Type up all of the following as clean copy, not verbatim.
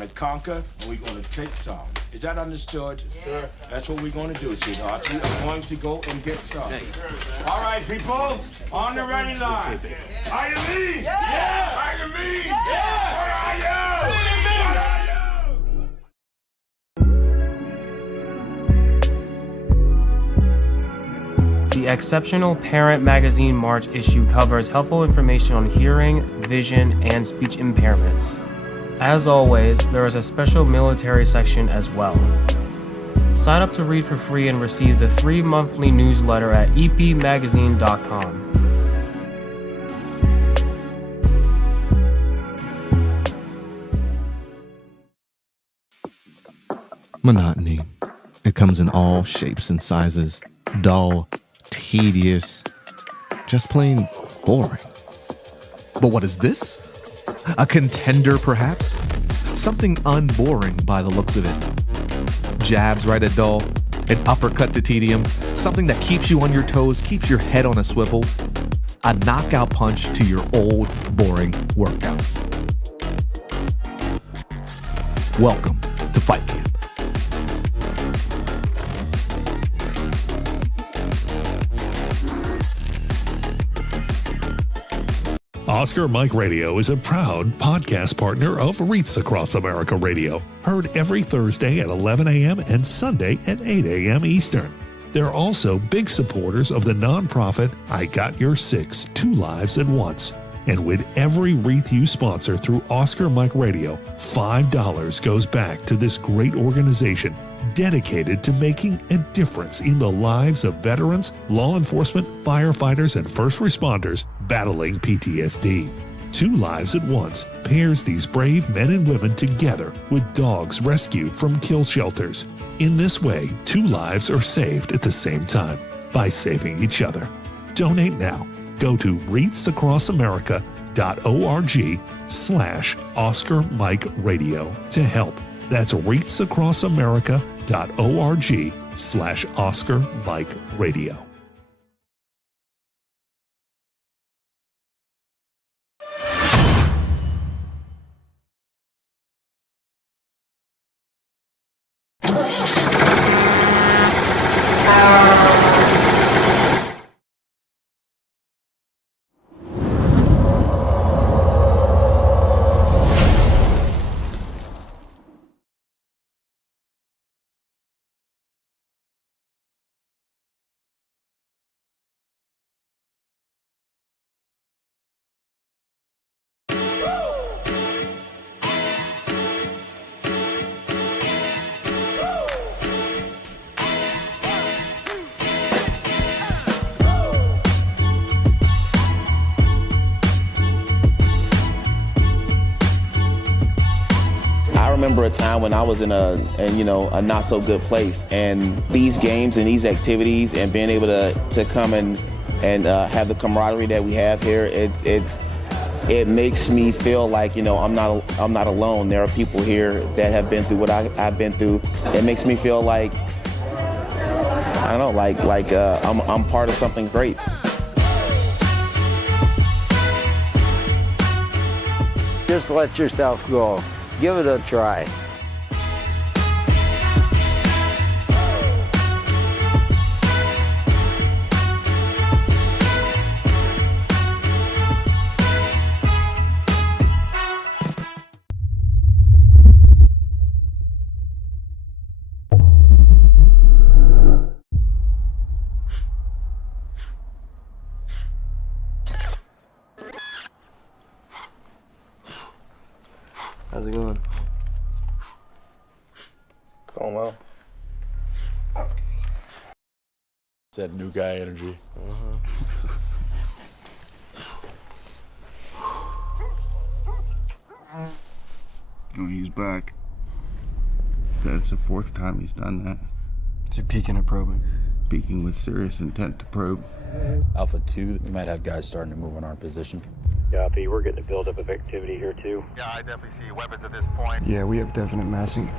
going to conquer, and we're going to take some. Is that understood? Yes, sir. That's what we're going to do, sweetheart. We are going to go and get some. All right, people, on the ready line. Are you me? Yeah! Are you me? Yeah! What are you? What are you? The Exceptional Parent Magazine March issue covers helpful information on hearing, vision, and speech impairments. As always, there is a special military section as well. Sign up to read for free and receive the free monthly newsletter at epmagazine.com. Monotony. It comes in all shapes and sizes. Dull, tedious, just plain boring. But what is this? A contender, perhaps? Something unboring by the looks of it. Jabs right at dull, an uppercut to tedium, something that keeps you on your toes, keeps your head on a swivel, a knockout punch to your old, boring workouts. Welcome to Fight Camp. Oscar Mike Radio is a proud podcast partner of REITs Across America Radio, heard every Thursday at 11 a.m. and Sunday at 8 a.m. Eastern. They're also big supporters of the nonprofit I Got Your Six, Two Lives at Once. And with every REIT you sponsor through Oscar Mike Radio, $5 goes back to this great organization dedicated to making a difference in the lives of veterans, law enforcement, firefighters, and first responders battling PTSD. Two Lives at Once pairs these brave men and women together with dogs rescued from kill shelters. In this way, two lives are saved at the same time by saving each other. Donate now. Go to REITsAcrossAmerica.org/Oscar Mike Radio to help. That's REITsAcrossAmerica.org/Oscar Mike Radio. I remember a time when I was in a not so good place, and these games and these activities and being able to come and have the camaraderie that we have here, it makes me feel like I'm not alone. There are people here that have been through what I've been through. It makes me feel like I don't know, I'm part of something great. Just let yourself go. Give it a try. How's it going? Going well. It's that new guy energy. Oh, he's back. That's the fourth time he's done that. Is he peeking or probing? Speaking with serious intent to probe. Alpha 2, we might have guys starting to move on our position. Copy, we're getting a buildup of activity here too. Yeah, I definitely see weapons at this point. Yeah, we have definite massing.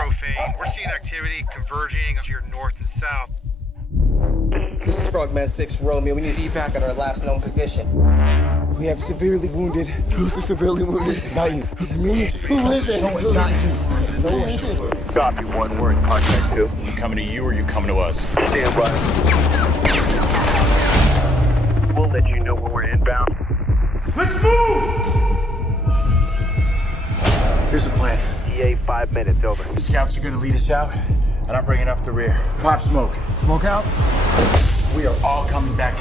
profane. We're seeing activity converging to your north and south. This is Frogman 6 Romeo. We need evac at our last known position. We have severely wounded. Who's the severely wounded? It's not you. Is it me? Who is it? No, it's not you. No, it isn't. Copy 1, we're in contact 2. You coming to you or you coming to us? Stand by. We'll let you know when we're inbound. Let's move! Here's the plan. EA 5 minutes, over. The scouts are gonna lead us out, and I'm bringing up the rear. Pop smoke. Smoke out? We are all coming back.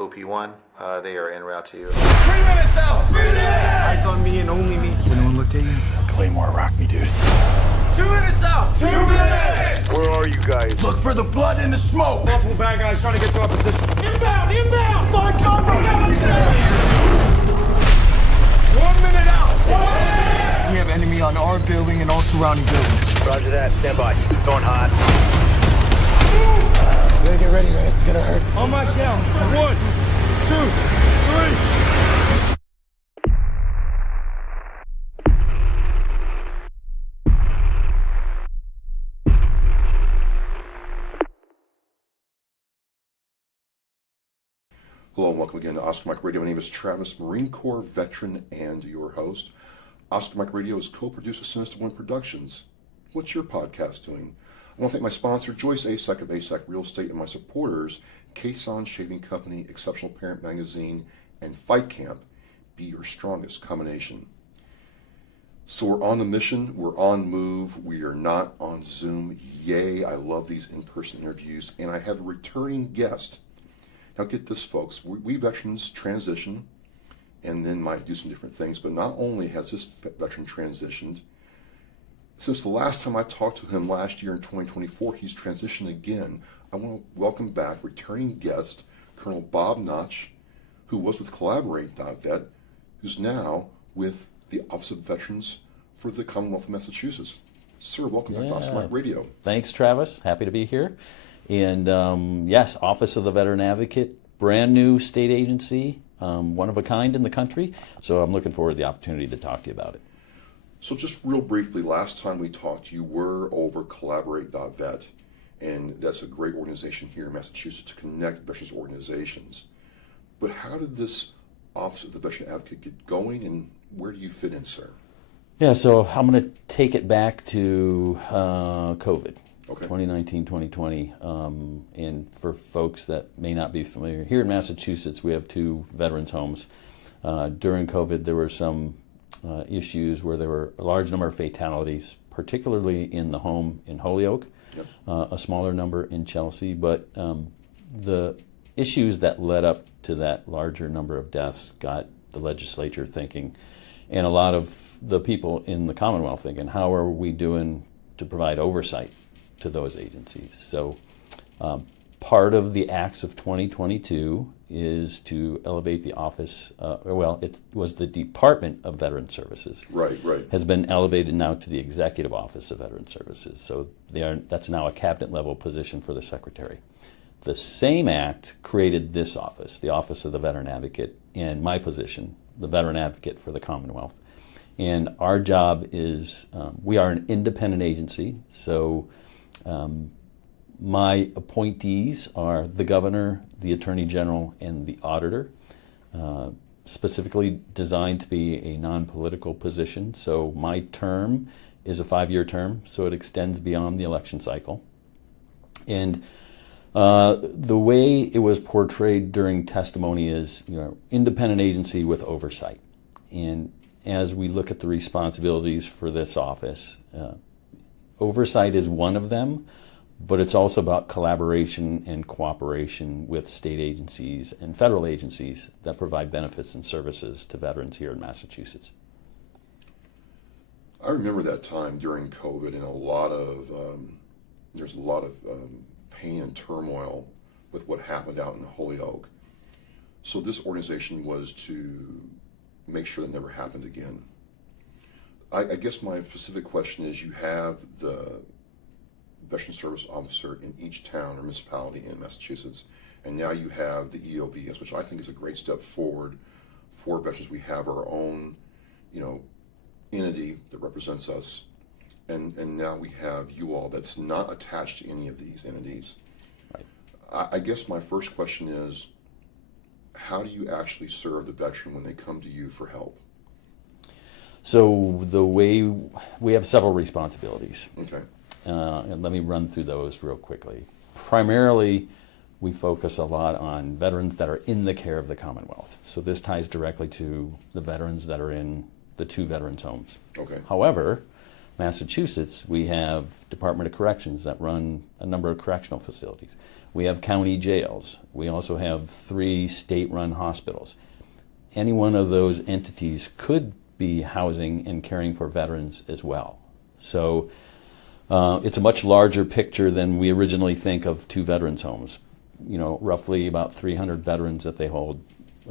OP1, they are en route to you. 3 minutes out! 3 minutes! Eyes on me and only me. Has anyone looked at you? Claymore, rock me, dude. 2 minutes out! 2 minutes! Where are you guys? Look for the blood and the smoke! Multiple bad guys trying to get to our position. Inbound! Inbound! Find cover! 1 minute out! We have enemy on our building and all surrounding buildings. Roger that, stand by. Going hot. We gotta get ready, man. This is gonna hurt. On my count. 1, 2, 3. Hello and welcome again to Oscar Mike Radio. My name is Travis, Marine Corps veteran and your host. Oscar Mike Radio is co-produced with Sinister One Productions. What's your podcast doing? I want to thank my sponsor, Joyce ASAC of ASAC Real Estate, and my supporters, Kason Shaving Company, Exceptional Parent Magazine, and Fight Camp. Be your strongest combination. So we're on the mission. We're on move. We are not on Zoom. Yay, I love these in-person interviews. And I have a returning guest. Now get this, folks. We veterans transition and then might do some different things. But not only has this veteran transitioned, since the last time I talked to him last year in 2024, he's transitioned again. I want to welcome back returning guest, Colonel Bob Notch, who was with Collaborate.vet, who's now with the Office of Veterans for the Commonwealth of Massachusetts. Sir, welcome back to Oscar Mike Radio. Thanks, Travis. Happy to be here. And yes, Office of the Veteran Advocate, brand new state agency, one of a kind in the country. So I'm looking forward to the opportunity to talk to you about it. So just real briefly, last time we talked, you were over Collaborate.vet, and that's a great organization here in Massachusetts to connect veterans organizations. But how did this Office of the Veteran Advocate get going, and where do you fit in, sir? Yeah, so I'm going to take it back to COVID, okay. 2019, 2020. And for folks that may not be familiar, here in Massachusetts, we have 2 veterans' homes. During COVID, there were some issues where there were a large number of fatalities, particularly in the home in Holyoke, yep. A smaller number in Chelsea, but the issues that led up to that larger number of deaths got the legislature thinking, and a lot of the people in the Commonwealth thinking, how are we doing to provide oversight to those agencies? So part of the acts of 2022 is to elevate the office, it was the Department of Veteran Services. Right. Has been elevated now to the Executive Office of Veteran Services. So that's now a cabinet level position for the Secretary. The same act created this office, the Office of the Veteran Advocate, and my position, the Veteran Advocate for the Commonwealth. And our job is, we are an independent agency, so my appointees are the governor, the attorney general, and the auditor, specifically designed to be a non-political position. So my term is a 5-year term, so it extends beyond the election cycle. And the way it was portrayed during testimony is, independent agency with oversight. And as we look at the responsibilities for this office, oversight is one of them, but it's also about collaboration and cooperation with state agencies and federal agencies that provide benefits and services to veterans here in Massachusetts. I remember that time during COVID, and there's a lot of pain and turmoil with what happened out in Holyoke. So this organization was to make sure that never happened again. I guess my specific question is, you have the Veteran Service Officer in each town or municipality in Massachusetts, and now you have the EOVS, which I think is a great step forward for veterans. We have our own, entity that represents us, and now we have you all that's not attached to any of these entities. Right. I guess my first question is, how do you actually serve the veteran when they come to you for help? So the way we have several responsibilities. Okay. And let me run through those real quickly. Primarily, we focus a lot on veterans that are in the care of the Commonwealth. So this ties directly to the veterans that are in the 2 veterans' homes. Okay. However, Massachusetts, we have Department of Corrections that run a number of correctional facilities. We have county jails. We also have 3 state-run hospitals. Any one of those entities could be housing and caring for veterans as well. So it's a much larger picture than we originally think of 2 veterans' homes. You know, roughly about 300 veterans that they hold.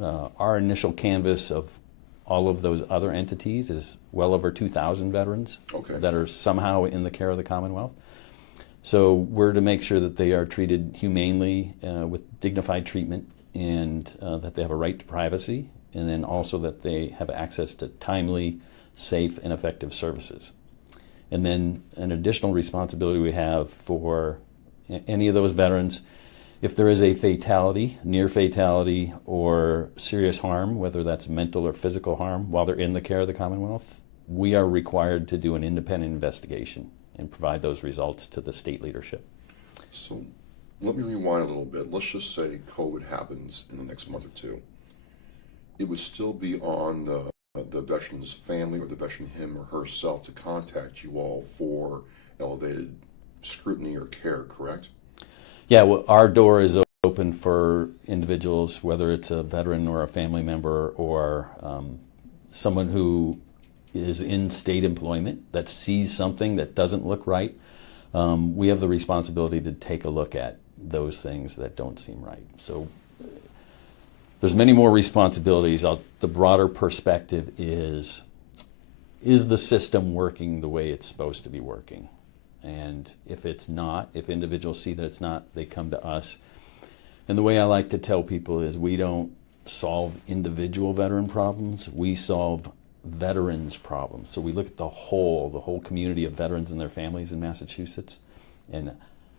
Our initial canvas of all of those other entities is well over 2,000 veterans that are somehow in the care of the Commonwealth. So we're to make sure that they are treated humanely with dignified treatment, and that they have a right to privacy, and then also that they have access to timely, safe, and effective services. And then an additional responsibility we have for any of those veterans, if there is a fatality, near fatality, or serious harm, whether that's mental or physical harm, while they're in the care of the Commonwealth, we are required to do an independent investigation and provide those results to the state leadership. So let me rewind a little bit. Let's just say COVID happens in the next month or 2. It would still be on the veteran's family or the veteran him or herself to contact you all for elevated scrutiny or care, correct? Yeah, well, our door is open for individuals, whether it's a veteran or a family member or someone who is in state employment that sees something that doesn't look right. We have the responsibility to take a look at those things that don't seem right. So there's many more responsibilities. The broader perspective is the system working the way it's supposed to be working? And if it's not, if individuals see that it's not, they come to us. And the way I like to tell people is we don't solve individual veteran problems, we solve veterans problems. So we look at the whole community of veterans and their families in Massachusetts, and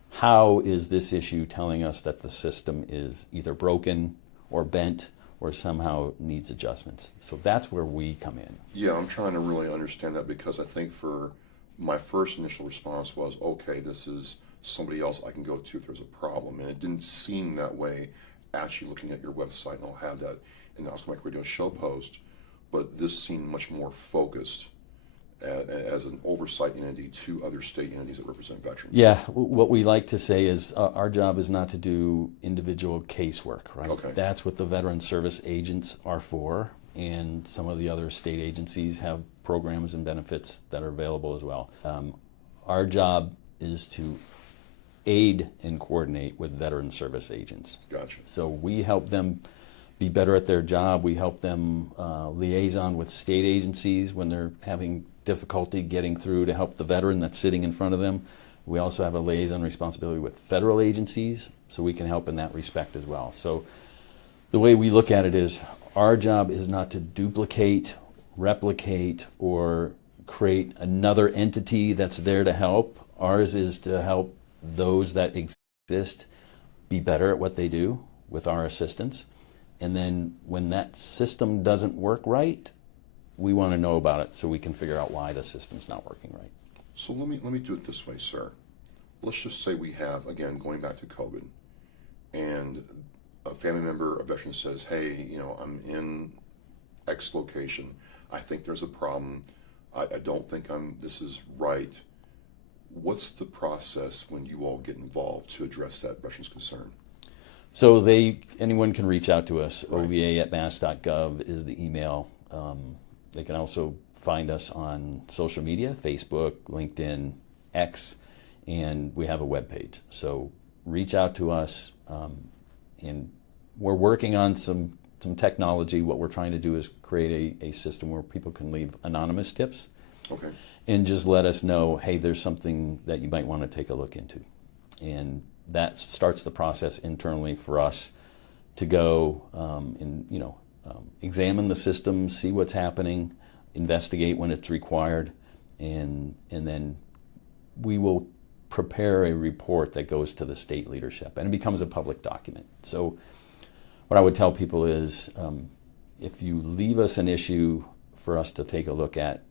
how is this issue telling us that the system is either broken or bent or somehow needs adjustments. So that's where we come in. Yeah, I'm trying to really understand that, because I think for my first initial response was, okay, this is somebody else I can go to if there's a problem. And it didn't seem that way actually looking at your website, and I'll have that in the Oscar Mike Radio show post. But this seemed much more focused as an oversight entity to other state entities that represent veterans. Yeah, what we like to say is our job is not to do individual casework, right? Okay. That's what the veteran service agents are for, and some of the other state agencies have programs and benefits that are available as well. Our job is to aid and coordinate with veteran service agents. Gotcha. So we help them be better at their job. We help them liaison with state agencies when they're having difficulty getting through to help the veteran that's sitting in front of them. We also have a liaison responsibility with federal agencies, so we can help in that respect as well. So the way we look at it is our job is not to duplicate, replicate, or create another entity that's there to help. Ours is to help those that exist be better at what they do with our assistance. And then when that system doesn't work right, we want to know about it so we can figure out why the system's not working right. So let me do it this way, sir. Let's just say we have, again, going back to COVID, and a family member, a veteran says, hey, you know, I'm in X location. I think there's a problem. I don't think this is right. What's the process when you all get involved to address that veteran's concern? So anyone can reach out to us. Right. ova@mass.gov is the email. They can also find us on social media, Facebook, LinkedIn, X, and we have a webpage. So reach out to us, and we're working on some technology. What we're trying to do is create a system where people can leave anonymous tips. Okay. And just let us know, hey, there's something that you might want to take a look into. And that starts the process internally for us to go and examine the system, see what's happening, investigate when it's required, and then we will prepare a report that goes to the state leadership, and it becomes a public document. So what I would tell people is, if you leave us an issue for us to take a look at,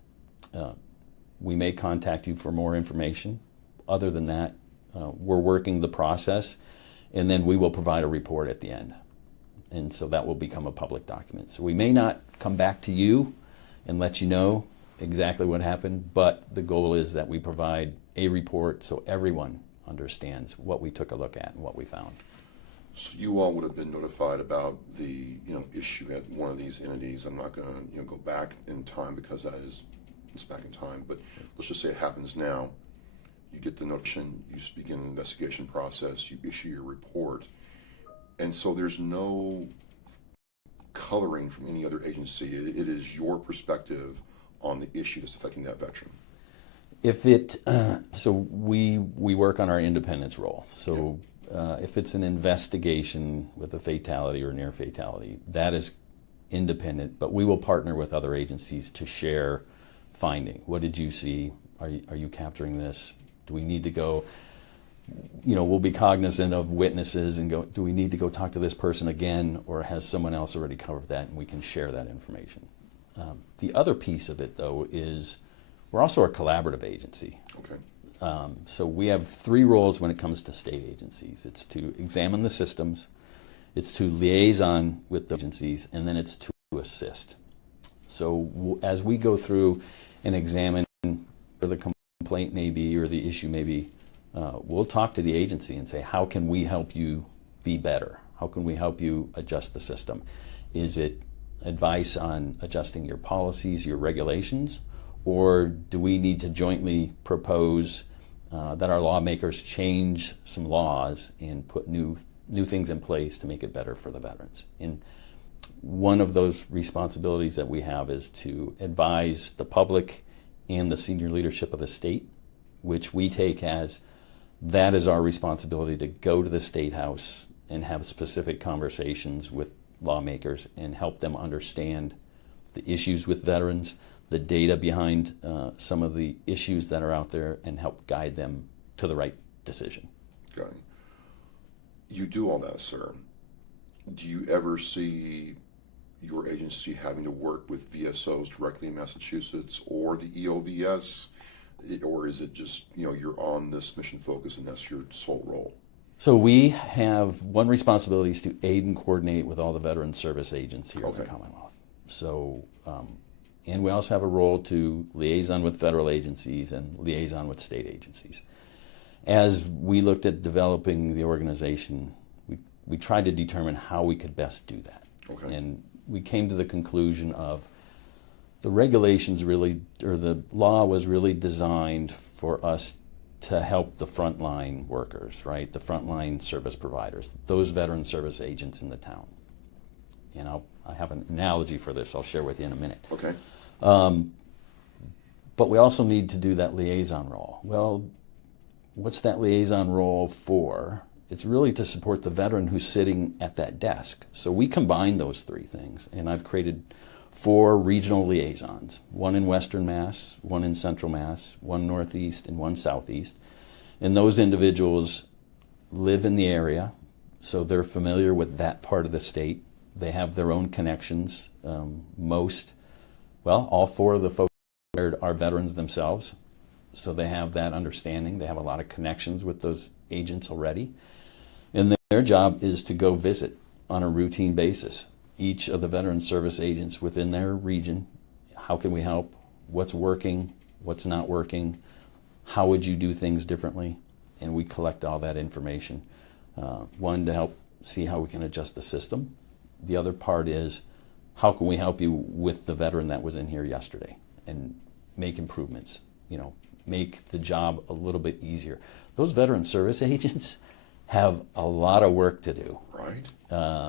we may contact you for more information. Other than that, we're working the process, and then we will provide a report at the end. And so that will become a public document. So we may not come back to you and let you know exactly what happened, but the goal is that we provide a report so everyone understands what we took a look at and what we found. So you all would have been notified about the issue at one of these entities. I'm not going to go back in time because it's back in time, but let's just say it happens now. You get the notification, you begin an investigation process, you issue your report, and so there's no coloring from any other agency. It is your perspective on the issue that's affecting that veteran. If it, so we work on our independence role. So if it's an investigation with a fatality or near fatality, that is independent, but we will partner with other agencies to share finding. What did you see? Are you capturing this? Do we need to go, we'll be cognizant of witnesses and go, do we need to go talk to this person again, or has someone else already covered that, and we can share that information. The other piece of it, though, is we're also a collaborative agency. Okay. So we have 3 roles when it comes to state agencies. It's to examine the systems, it's to liaison with the agencies, and then it's to assist. So as we go through and examine where the complaint may be or the issue may be, we'll talk to the agency and say, how can we help you be better? How can we help you adjust the system? Is it advice on adjusting your policies, your regulations, or do we need to jointly propose that our lawmakers change some laws and put new things in place to make it better for the veterans? And one of those responsibilities that we have is to advise the public and the senior leadership of the state, which we take as that is our responsibility to go to the State House and have specific conversations with lawmakers and help them understand the issues with veterans, the data behind some of the issues that are out there, and help guide them to the right decision. Okay. You do all that, sir. Do you ever see your agency having to work with VSOs directly in Massachusetts or the EOVS, or is it just, you're on this mission focus and that's your sole role? So we have one responsibility is to aid and coordinate with all the veteran service agents here in the Commonwealth. So, and we also have a role to liaison with federal agencies and liaison with state agencies. As we looked at developing the organization, we tried to determine how we could best do that. Okay. And we came to the conclusion of the regulations really, or the law was really designed for us to help the frontline workers, right? The frontline service providers, those veteran service agents in the town. And I have an analogy for this I'll share with you in a minute. Okay. But we also need to do that liaison role. Well, what's that liaison role for? It's really to support the veteran who's sitting at that desk. So we combine those 3 things, and I've created 4 regional liaisons, one in Western Mass, one in Central Mass, one Northeast, and one Southeast. And those individuals live in the area, so they're familiar with that part of the state. They have their own connections. All 4 of the folks are veterans themselves, so they have that understanding. They have a lot of connections with those agents already. And their job is to go visit on a routine basis each of the veteran service agents within their region. How can we help? What's working? What's not working? How would you do things differently? And we collect all that information. One, to help see how we can adjust the system. The other part is, how can we help you with the veteran that was in here yesterday and make improvements, make the job a little bit easier. Those veteran service agents have a lot of work to do. Right.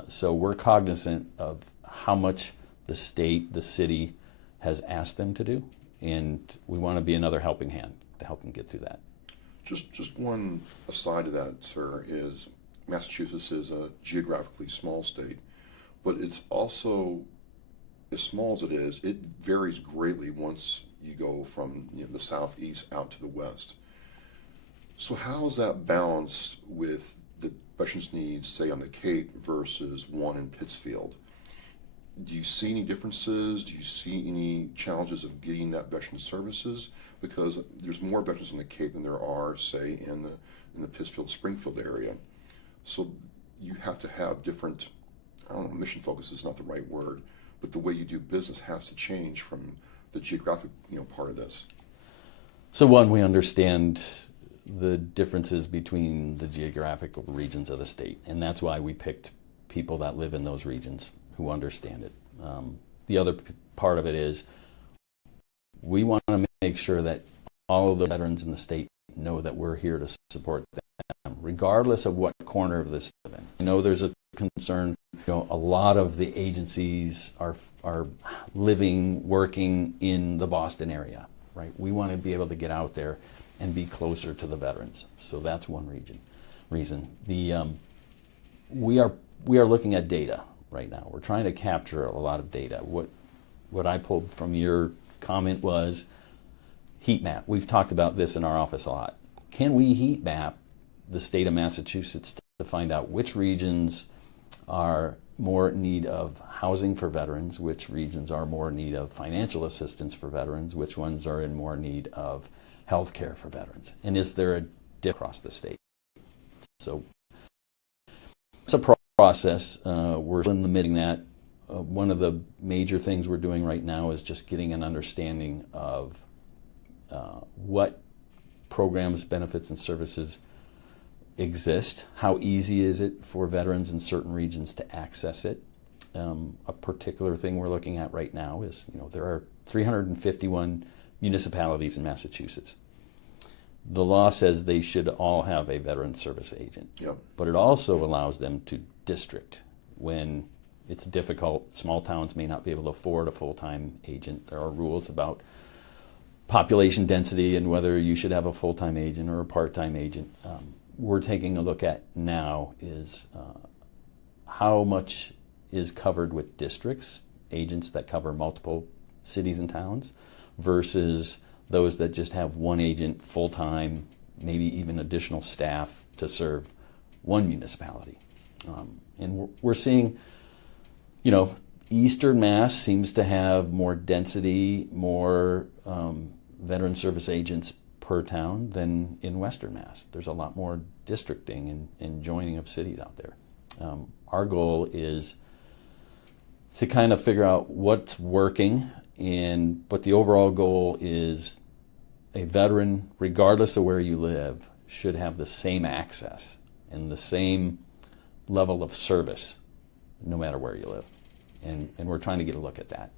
So we're cognizant of how much the state, the city has asked them to do, and we want to be another helping hand to help them get through that. Just one aside to that, sir, is Massachusetts is a geographically small state, but it's also as small as it is, it varies greatly once you go from the southeast out to the west. So how is that balanced with the veterans' needs, say, on the Cape versus one in Pittsfield? Do you see any differences? Do you see any challenges of getting that veteran services? Because there's more veterans in the Cape than there are, say, in the Pittsfield, Springfield area. So you have to have different, I don't know, mission focus is not the right word, but the way you do business has to change from the geographic, part of this. So one, we understand the differences between the geographical regions of the state, and that's why we picked people that live in those regions who understand it. The other part of it is we want to make sure that all of the veterans in the state know that we're here to support them, regardless of what corner of this they live in. I know there's a concern, a lot of the agencies are living, working in the Boston area, right? We want to be able to get out there and be closer to the veterans. So that's one reason. We are looking at data right now. We're trying to capture a lot of data. What I pulled from your comment was heat map. We've talked about this in our office a lot. Can we heat map the state of Massachusetts to find out which regions are more in need of housing for veterans, which regions are more in need of financial assistance for veterans, which ones are in more need of health care for veterans, and is there a difference across the state? So it's a process. We're in the middle of that. One of the major things we're doing right now is just getting an understanding of what programs, benefits, and services exist. How easy is it for veterans in certain regions to access it? A particular thing we're looking at right now is, there are 351 municipalities in Massachusetts. The law says they should all have a veteran service agent, but it also allows them to district when it's difficult. Small towns may not be able to afford a full-time agent. There are rules about population density and whether you should have a full-time agent or a part-time agent. We're taking a look at now is how much is covered with districts, agents that cover multiple cities and towns, versus those that just have one agent full-time, maybe even additional staff to serve one municipality. And we're seeing, Eastern Mass seems to have more density, more veteran service agents per town than in Western Mass. There's a lot more districting and joining of cities out there. Our goal is to kind of figure out what's working, but the overall goal is a veteran, regardless of where you live, should have the same access and the same level of service no matter where you live. And we're trying to get a look at that.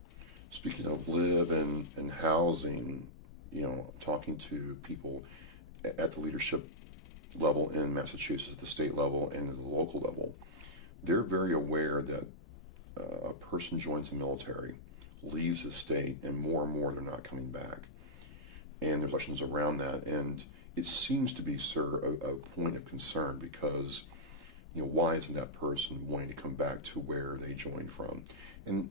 Speaking of live and housing, talking to people at the leadership level in Massachusetts, at the state level and at the local level, they're very aware that a person joins the military, leaves the state, and more they're not coming back. And there's questions around that, and it seems to be, sir, a point of concern because, why isn't that person wanting to come back to where they joined from? And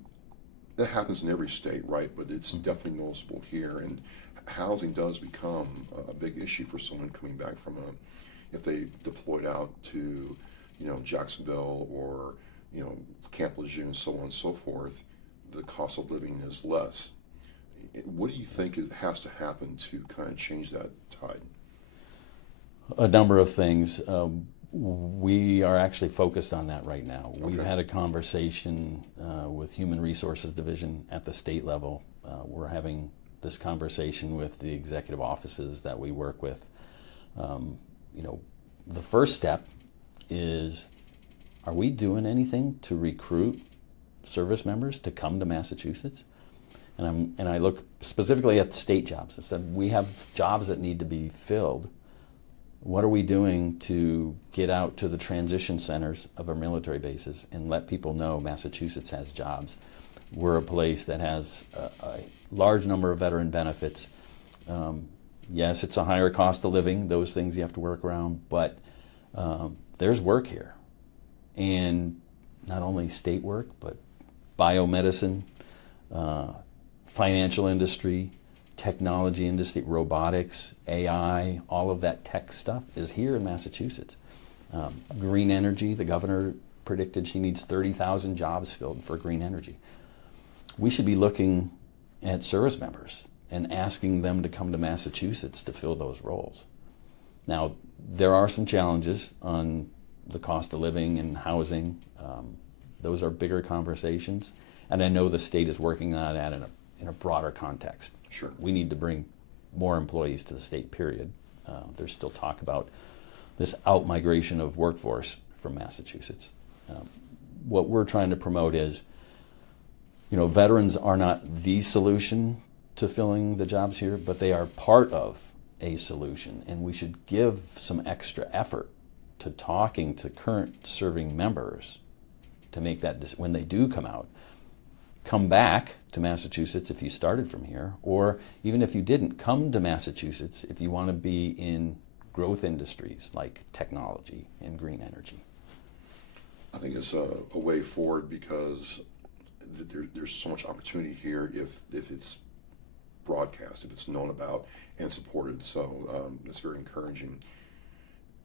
that happens in every state, right? But it's definitely noticeable here, and housing does become a big issue for someone coming back from if they deployed out to, Jacksonville or, Camp Lejeune, so on and so forth. The cost of living is less. What do you think has to happen to kind of change that tide? A number of things. We are actually focused on that right now. Okay. We've had a conversation with Human Resources Division at the state level. We're having this conversation with the executive offices that we work with. The first step is, are we doing anything to recruit service members to come to Massachusetts? And I look specifically at the state jobs. I said, we have jobs that need to be filled. What are we doing to get out to the transition centers of our military bases and let people know Massachusetts has jobs? We're a place that has a large number of veteran benefits. Yes, it's a higher cost of living. Those things you have to work around, but there's work here. And not only state work, but biomedicine, financial industry, technology industry, robotics, AI, all of that tech stuff is here in Massachusetts. Green energy, the governor predicted she needs 30,000 jobs filled for green energy. We should be looking at service members and asking them to come to Massachusetts to fill those roles. Now, there are some challenges on the cost of living and housing. Those are bigger conversations, and I know the state is working on that in a broader context. Sure. We need to bring more employees to the state, period. There's still talk about this out-migration of workforce from Massachusetts. What we're trying to promote is, veterans are not the solution to filling the jobs here, but they are part of a solution, and we should give some extra effort to talking to current serving members to make that, when they do come out, come back to Massachusetts if you started from here, or even if you didn't, come to Massachusetts if you want to be in growth industries like technology and green energy. I think it's a way forward because there's so much opportunity here if it's broadcast, if it's known about and supported. So it's very encouraging.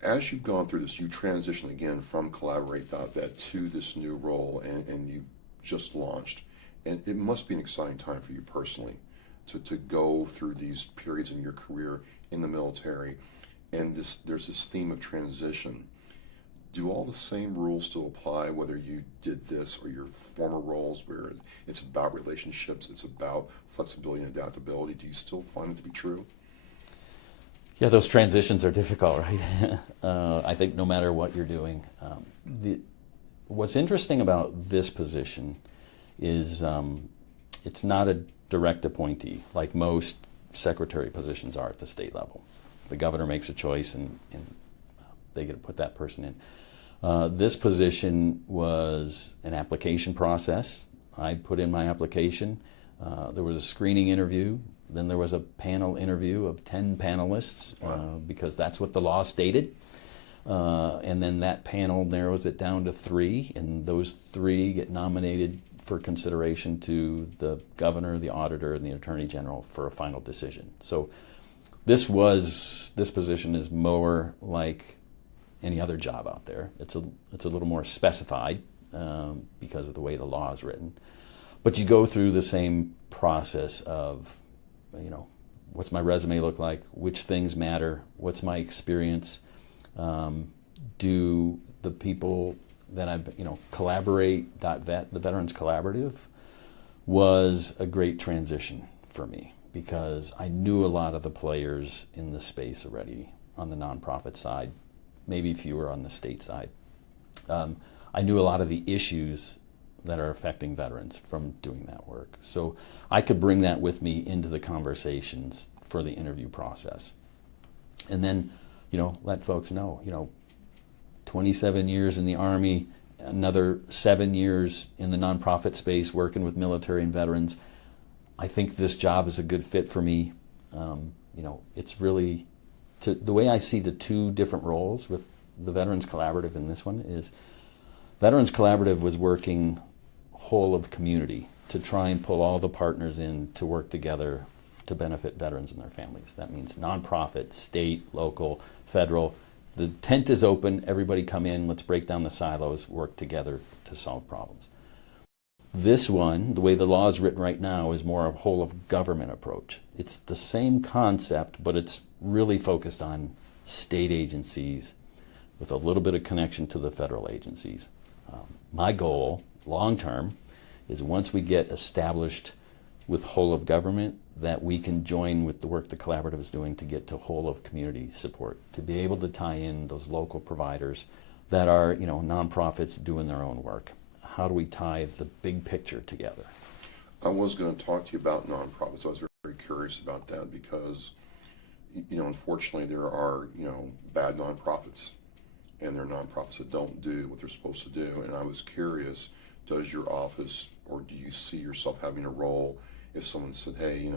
As you've gone through this, you transition again from Collaborate.vet to this new role, and you just launched. And it must be an exciting time for you personally to go through these periods in your career in the military. And there's this theme of transition. Do all the same rules still apply whether you did this or your former roles, where it's about relationships, it's about flexibility and adaptability? Do you still find it to be true? Yeah, those transitions are difficult, right? I think no matter what you're doing. What's interesting about this position is it's not a direct appointee like most secretary positions are at the state level. The governor makes a choice and they get to put that person in. This position was an application process. I put in my application. There was a screening interview. Then there was a panel interview of 10 panelists because that's what the law stated. And then that panel narrows it down to 3, and those 3 get nominated for consideration to the governor, the auditor, and the attorney general for a final decision. So this position is more like any other job out there. It's a little more specified because of the way the law is written. But you go through the same process of, what's my resume look like? Which things matter? What's my experience? Do the people that I've, Collaborate.vet, the Veterans Collaborative, was a great transition for me because I knew a lot of the players in the space already on the nonprofit side, maybe fewer on the state side. I knew a lot of the issues that are affecting veterans from doing that work. So I could bring that with me into the conversations for the interview process. And then, let folks know, 27 years in the Army, another 7 years in the nonprofit space working with military and veterans. I think this job is a good fit for me. It's really, the way I see the 2 different roles with the Veterans Collaborative and this one is, Veterans Collaborative was working whole of community to try and pull all the partners in to work together to benefit veterans and their families. That means nonprofit, state, local, federal. The tent is open, everybody come in, let's break down the silos, work together to solve problems. This one, the way the law is written right now, is more a whole of government approach. It's the same concept, but it's really focused on state agencies with a little bit of connection to the federal agencies. My goal, long term, is once we get established with whole of government, that we can join with the work the collaborative is doing to get to whole of community support, to be able to tie in those local providers that are, nonprofits doing their own work. How do we tie the big picture together? I was going to talk to you about nonprofits. I was very curious about that because, unfortunately there are, bad nonprofits, and there are nonprofits that don't do what they're supposed to do. And I was curious, does your office, or do you see yourself having a role if someone said, hey,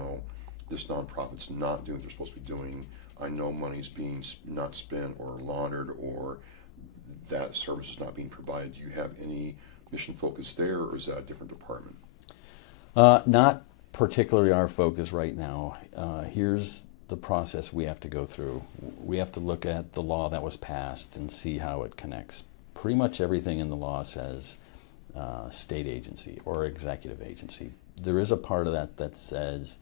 this nonprofit's not doing what they're supposed to be doing, I know money's being not spent or laundered, or that service is not being provided. Do you have any mission focus there, or is that a different department? Not particularly our focus right now. Here's the process we have to go through. We have to look at the law that was passed and see how it connects. Pretty much everything in the law says state agency or executive agency. There is a part of that that says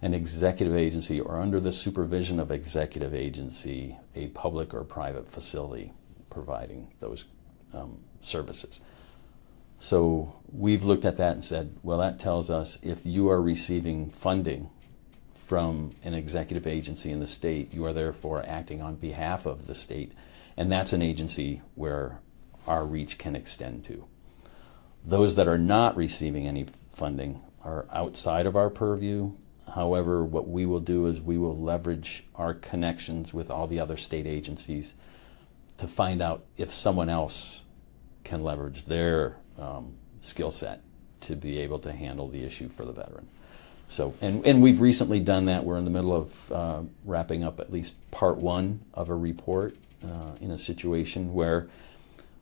an executive agency, or under the supervision of executive agency, a public or private facility providing those services. So we've looked at that and said, well, that tells us if you are receiving funding from an executive agency in the state, you are therefore acting on behalf of the state, and that's an agency where our reach can extend to. Those that are not receiving any funding are outside of our purview. However, what we will do is we will leverage our connections with all the other state agencies to find out if someone else can leverage their skill set to be able to handle the issue for the veteran. So, and we've recently done that. We're in the middle of wrapping up at least part one of a report in a situation where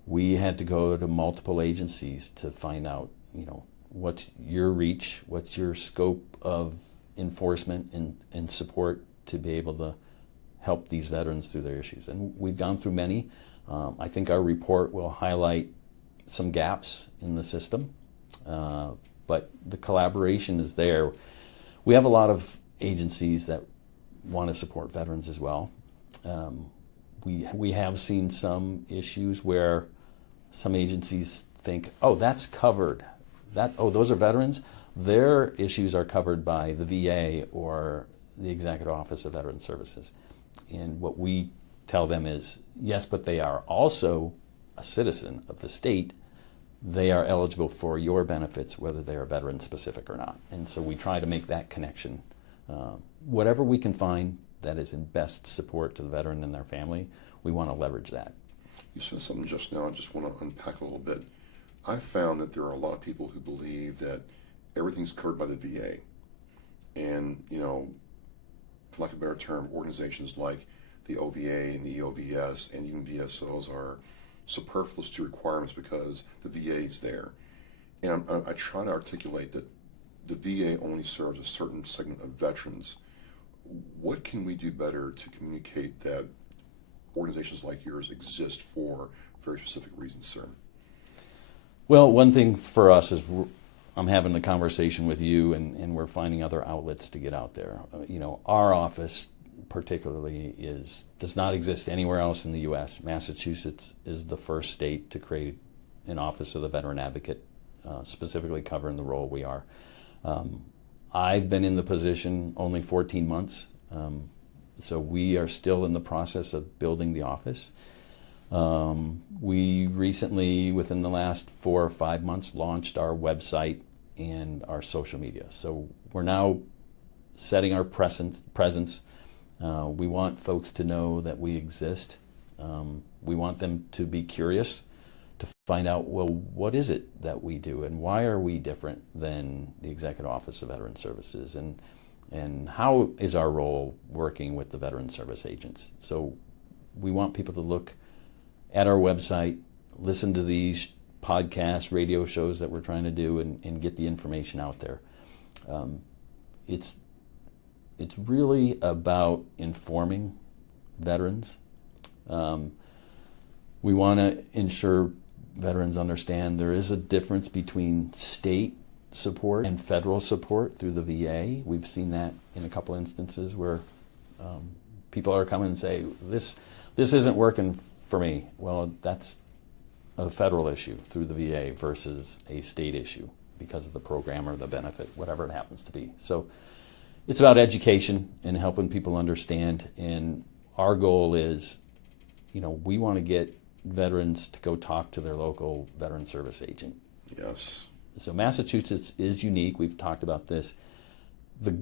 we had to go to multiple agencies to find out, you know, what's your reach, what's your scope of enforcement and support to be able to help these veterans through their issues. And we've gone through many. I think our report will highlight some gaps in the system, but the collaboration is there. We have a lot of agencies that want to support veterans as well. We have seen some issues where some agencies think, oh, that's covered. Those are veterans. Their issues are covered by the VA or the Executive Office of Veteran Services. And what we tell them is, yes, but they are also a citizen of the state. They are eligible for your benefits, whether they are veteran specific or not. And so we try to make that connection. Whatever we can find that is in best support to the veteran and their family, we want to leverage that. You said something just now, I just want to unpack a little bit. I found that there are a lot of people who believe that everything's covered by the VA. And, you know, for lack of a better term, organizations like the OVA and the EOVS and even VSOs are superfluous to requirements because the VA is there. And I try to articulate that the VA only serves a certain segment of veterans. What can we do better to communicate that organizations like yours exist for very specific reasons, sir? Well, one thing for us is I'm having the conversation with you, and we're finding other outlets to get out there. You know, our office particularly does not exist anywhere else in the U.S. Massachusetts is the first state to create an Office of the Veteran Advocate, specifically covering the role we are. I've been in the position only 14 months, so we are still in the process of building the office. We recently, within the last 4 or 5 months, launched our website and our social media. So we're now setting our presence. We want folks to know that we exist. We want them to be curious, to find out, well, what is it that we do and why are we different than the Executive Office of Veteran Services, and how is our role working with the Veteran Service agents. So we want people to look at our website, listen to these podcasts, radio shows that we're trying to do, and get the information out there. It's really about informing veterans. We want to ensure veterans understand there is a difference between state support and federal support through the VA. We've seen that in a couple instances where people are coming and say, this isn't working for me. Well, that's a federal issue through the VA versus a state issue because of the program or the benefit, whatever it happens to be. So it's about education and helping people understand. And our goal is, you know, we want to get veterans to go talk to their local veteran service agent. Yes. So Massachusetts is unique. We've talked about this. The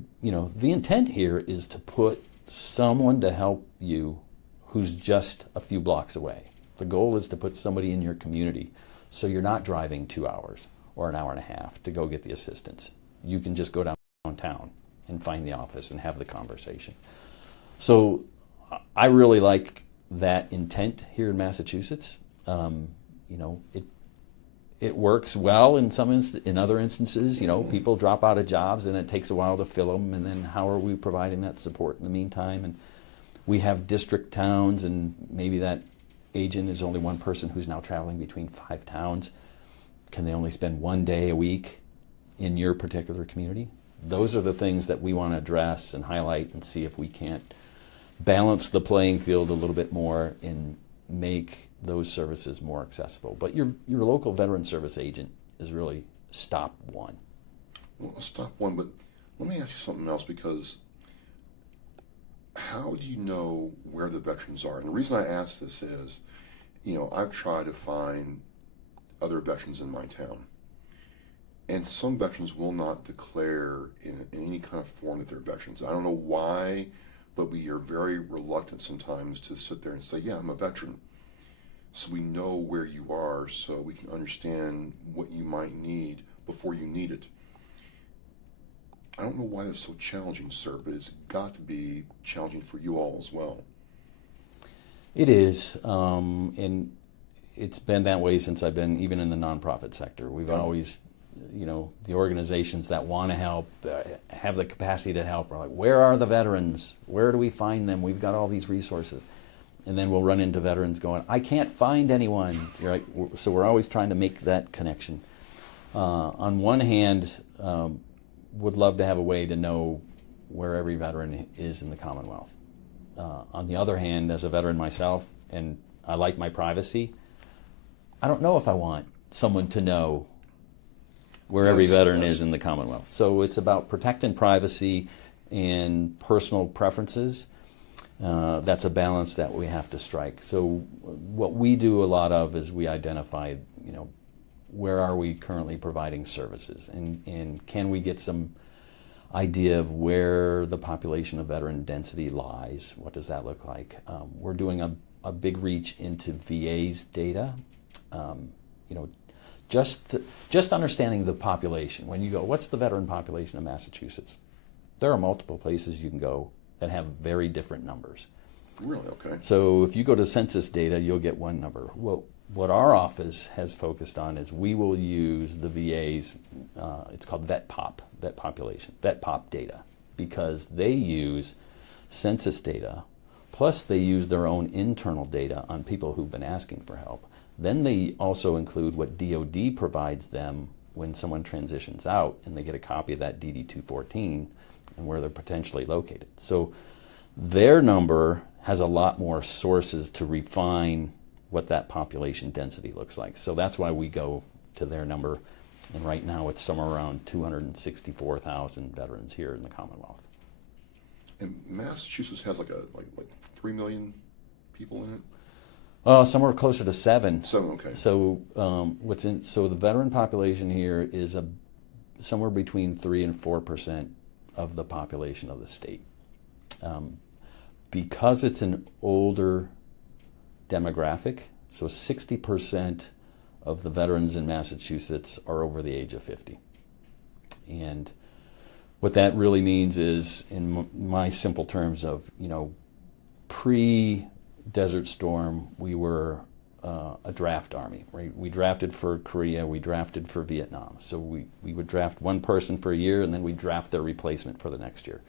intent here is to put someone to help you who's just a few blocks away. The goal is to put somebody in your community so you're not driving 2 hours or an hour and a half to go get the assistance. You can just go downtown and find the office and have the conversation. So I really like that intent here in Massachusetts. it works well in in other instances. People drop out of jobs and it takes a while to fill them, and then how are we providing that support in the meantime? And we have district towns, and maybe that agent is only one person who's now traveling between 5 towns. Can they only spend 1 day a week in your particular community? Those are the things that we want to address and highlight and see if we can't balance the playing field a little bit more and make those services more accessible. But your local veteran service agent is really stop one. Well, stop one, but let me ask you something else, because how do you know where the veterans are? And the reason I ask this is, I've tried to find other veterans in my town, and some veterans will not declare in any kind of form that they're veterans. I don't know why, but we are very reluctant sometimes to sit there and say, yeah, I'm a veteran. So we know where you are, so we can understand what you might need before you need it. I don't know why that's so challenging, sir, but it's got to be challenging for you all as well. It is, and it's been that way since I've been even in the nonprofit sector. We've always, the organizations that want to help, have the capacity to help, are like, where are the veterans? Where do we find them? We've got all these resources. And then we'll run into veterans going, I can't find anyone. You're right. So we're always trying to make that connection. On one hand, would love to have a way to know where every veteran is in the Commonwealth. On the other hand, as a veteran myself, and I like my privacy, I don't know if I want someone to know where every veteran is in the Commonwealth. So it's about protecting privacy and personal preferences. That's a balance that we have to strike. So what we do a lot of is we identify, where are we currently providing services, and can we get some idea of where the population of veteran density lies? What does that look like? We're doing a big reach into VA's data. Just understanding the population. When you go, what's the veteran population of Massachusetts? There are multiple places you can go that have very different numbers. Really? Okay. So if you go to census data, you'll get one number. Well, what our office has focused on is we will use the VA's, it's called VetPop data, because they use census data, plus they use their own internal data on people who've been asking for help. Then they also include what DOD provides them when someone transitions out, and they get a copy of that DD-214 and where they're potentially located. So their number has a lot more sources to refine what that population density looks like. So that's why we go to their number, and right now it's somewhere around 264,000 veterans here in the Commonwealth. And Massachusetts has like 3 million people in it? Somewhere closer to 7. 7, okay. So so the veteran population here is somewhere between 3 and 4% of the population of the state. Because it's an older demographic, so 60% of the veterans in Massachusetts are over the age of 50. And what that really means is, in my simple terms of, pre-Desert Storm, we were a draft army, right? We drafted for Korea, we drafted for Vietnam. So we would draft one person for a year, and then we draft their replacement for the next year.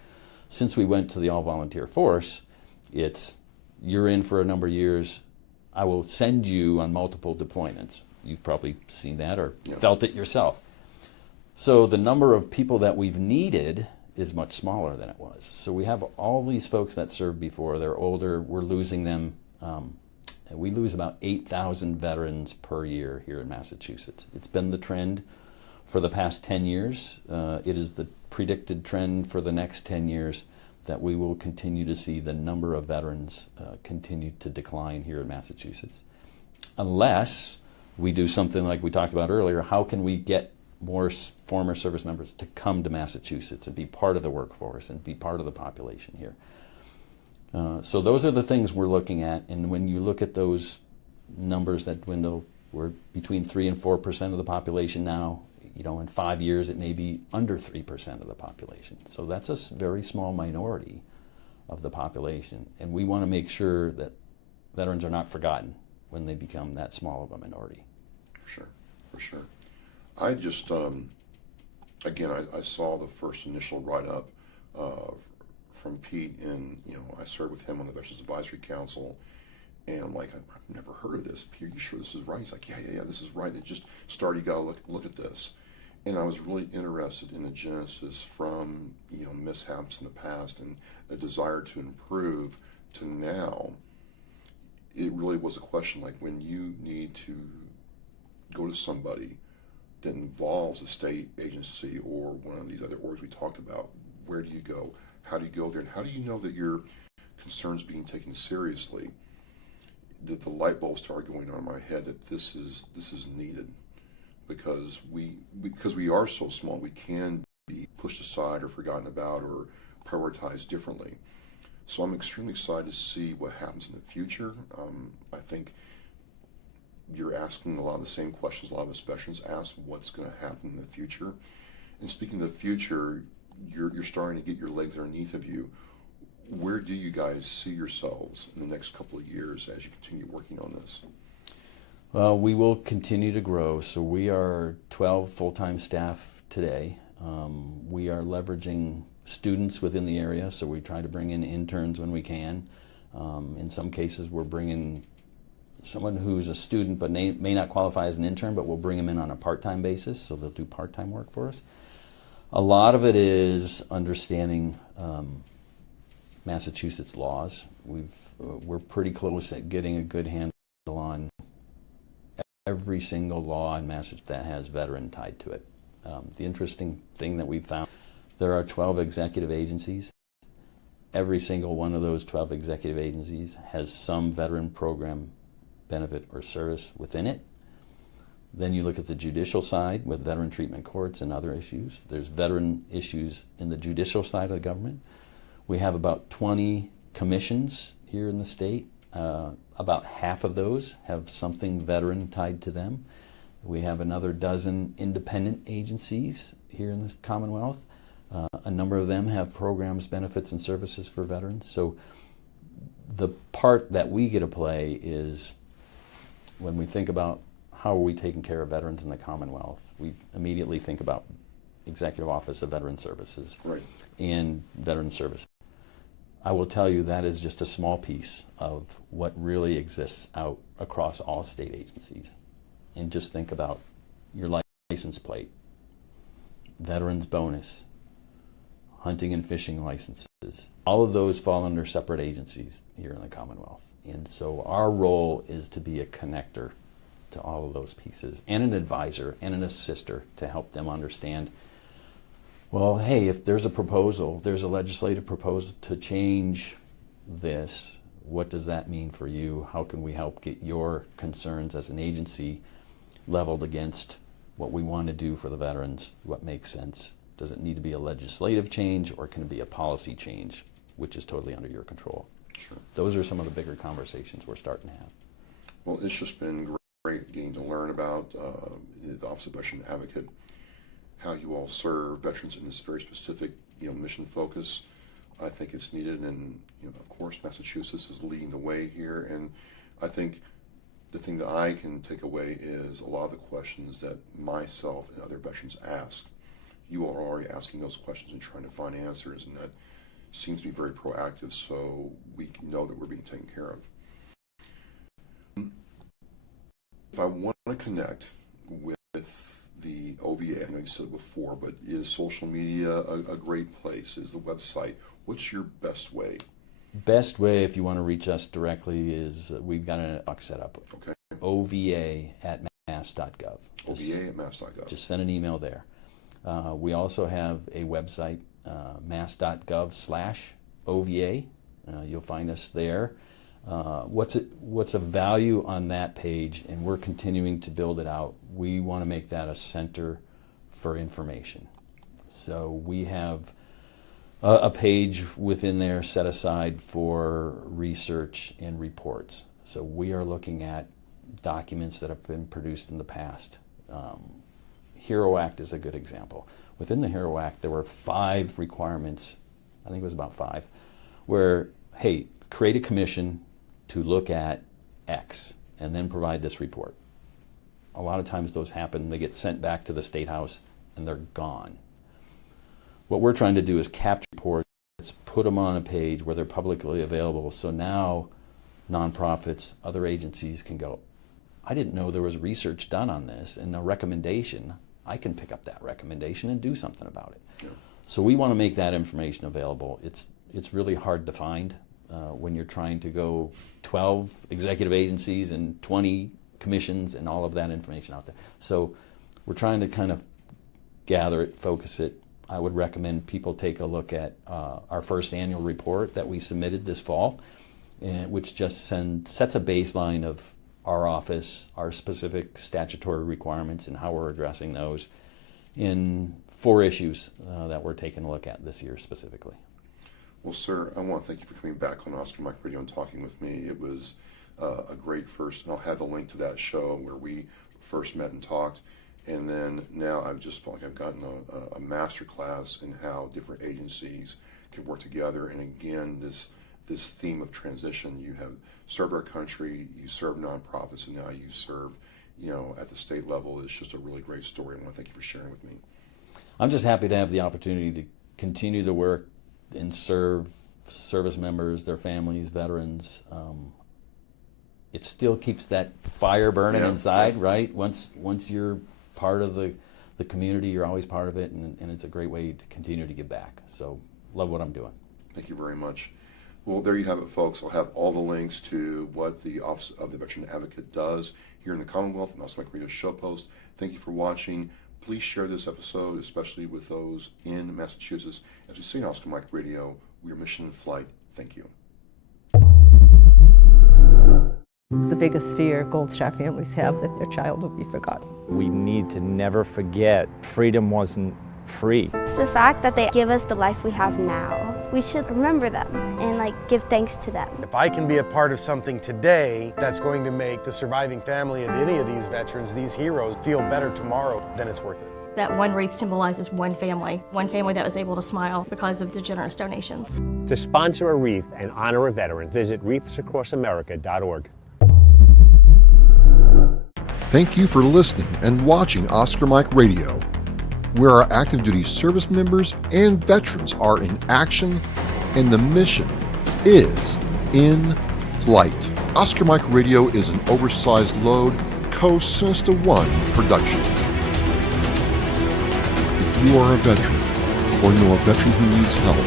Since we went to the all-volunteer force, it's you're in for a number of years, I will send you on multiple deployments. You've probably seen that or felt it yourself. So the number of people that we've needed is much smaller than it was. So we have all these folks that served before, they're older, we're losing them. We lose about 8,000 veterans per year here in Massachusetts. It's been the trend for the past 10 years. It is the predicted trend for the next 10 years that we will continue to see the number of veterans continue to decline here in Massachusetts. Unless we do something like we talked about earlier, how can we get more former service members to come to Massachusetts and be part of the workforce and be part of the population here? So those are the things we're looking at, and when you look at those numbers that dwindle, we're between 3 and 4% of the population now. In 5 years it may be under 3% of the population. So that's a very small minority of the population, and we want to make sure that veterans are not forgotten when they become that small of a minority. For For sure. I just, again, I saw the first initial write-up from Pete, and, I served with him on the Veterans Advisory Council, and I'm like, I've never heard of this. Pete, are you sure this is right? He's like, yeah, this is right. It just started, you gotta look at this. And I was really interested in the genesis from, mishaps in the past and a desire to improve to now. It really was a question like when you need to go to somebody that involves a state agency or one of these other orgs we talked about, where do you go? How do you go there? And how do you know that your concerns being taken seriously? That the light bulb started going on in my head that this is needed. Because we are so small, we can be pushed aside or forgotten about or prioritized differently. So I'm extremely excited to see what happens in the future. I think you're asking a lot of the same questions a lot of us veterans ask, what's going to happen in the future. And speaking of the future, you're starting to get your legs underneath of you. Where do you guys see yourselves in the next couple of years as you continue working on this? Well, we will continue to grow. So we are 12 full-time staff today. We are leveraging students within the area, so we try to bring in interns when we can. In some cases, we're bringing someone who's a student but may not qualify as an intern, but we'll bring them in on a part-time basis, so they'll do part-time work for us. A lot of it is understanding Massachusetts laws. We're pretty close at getting a good handle on every single law in Massachusetts that has veteran tied to it. The interesting thing that we've found, there are 12 executive agencies. Every single one of those 12 executive agencies has some veteran program, benefit, or service within it. Then you look at the judicial side with veteran treatment courts and other issues. There's veteran issues in the judicial side of the government. We have about 20 commissions here in the state. About half of those have something veteran tied to them. We have another dozen independent agencies here in the Commonwealth. A number of them have programs, benefits, and services for veterans. So the part that we get to play is when we think about how are we taking care of veterans in the Commonwealth, we immediately think about Executive Office of Veteran Services and Veteran Services. I will tell you that is just a small piece of what really exists out across all state agencies. And just think about your license plate, veterans bonus, hunting and fishing licenses. All of those fall under separate agencies here in the Commonwealth. And so our role is to be a connector to all of those pieces and an advisor and an assister to help them understand, well, hey, if there's a proposal, there's a legislative proposal to change this, what does that mean for you? How can we help get your concerns as an agency leveled against what we want to do for the veterans? What makes sense? Does it need to be a legislative change, or can it be a policy change, which is totally under your control? Sure. Those are some of the bigger conversations we're starting to have. Well, it's just been great getting to learn about the Office of Veteran Advocate, how you all serve veterans in this very specific, mission focus. I think it's needed, and of course, Massachusetts is leading the way here. And I think the thing that I can take away is a lot of the questions that myself and other veterans ask. You all are already asking those questions and trying to find answers, and that seems to be very proactive, so we know that we're being taken care of. If I want to connect with the OVA, I know you said it before, but is social media a great place? Is the website? What's your best way? Best way, if you want to reach us directly, is we've got an inbox set up. Okay. OVA@mass.gov. OVA@mass.gov. Just send an email there. We also have a website, mass.gov/OVA. You'll find us there. What's a value on that page, and we're continuing to build it out. We want to make that a center for information. So we have a page within there set aside for research and reports. So we are looking at documents that have been produced in the past. HERO Act is a good example. Within the HERO Act, there were 5 requirements, I think it was about 5, where, hey, create a commission to look at X and then provide this report. a lot of times those happen, they get sent back to the State House and they're gone. What we're trying to do is capture reports, put them on a page where they're publicly available, so now nonprofits, other agencies can go, I didn't know there was research done on this, and a recommendation, I can pick up that recommendation and do something about it. Yeah. So we want to make that information available. It's really hard to find when you're trying to go 12 executive agencies and 20 commissions and all of that information out there. So we're trying to kind of gather it, focus it. I would recommend people take a look at our first annual report that we submitted this fall, which just sets a baseline of our office, our specific statutory requirements, and how we're addressing those in 4 issues that we're taking a look at this year specifically. Well, sir, I want to thank you for coming back on Oscar Mike Radio and talking with me. It was a great first, and I'll have the link to that show where we first met and talked. And then now I just felt like I've gotten a master class in how different agencies can work together. And again, this theme of transition, you have served our country, you serve nonprofits, and now you serve, at the state level. It's just a really great story. I want to thank you for sharing with me. I'm just happy to have the opportunity to continue the work and serve service members, their families, veterans. It still keeps that fire burning inside, right? Once you're part of the community, you're always part of it, and it's a great way to continue to give back. So love what I'm doing. Thank you very much. Well, there you have it, folks. I'll have all the links to what the Office of the Veteran Advocate does here in the Commonwealth and Oscar Mike Radio show post. Thank you for watching. Please share this episode, especially with those in Massachusetts. As we say in Oscar Mike Radio, we are mission in flight. Thank you. The biggest fear Gold Star families have that their child will be forgotten. We need to never forget freedom wasn't free. It's the fact that they give us the life we have now. We should remember them and give thanks to them. If I can be a part of something today that's going to make the surviving family of any of these veterans, these heroes, feel better tomorrow, then it's worth it. That one wreath symbolizes one family that was able to smile because of the generous donations. To sponsor a wreath and honor a veteran, visit wreathsacrossamerica.org. Thank you for listening and watching Oscar Mike Radio, where our active duty service members and veterans are in action and the mission is in flight. Oscar Mike Radio is an oversized load Co-Sinister One production. If you are a veteran or know a veteran who needs help,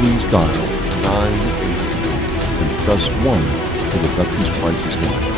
please dial 988 and press 1 for the Veterans Crisis Line.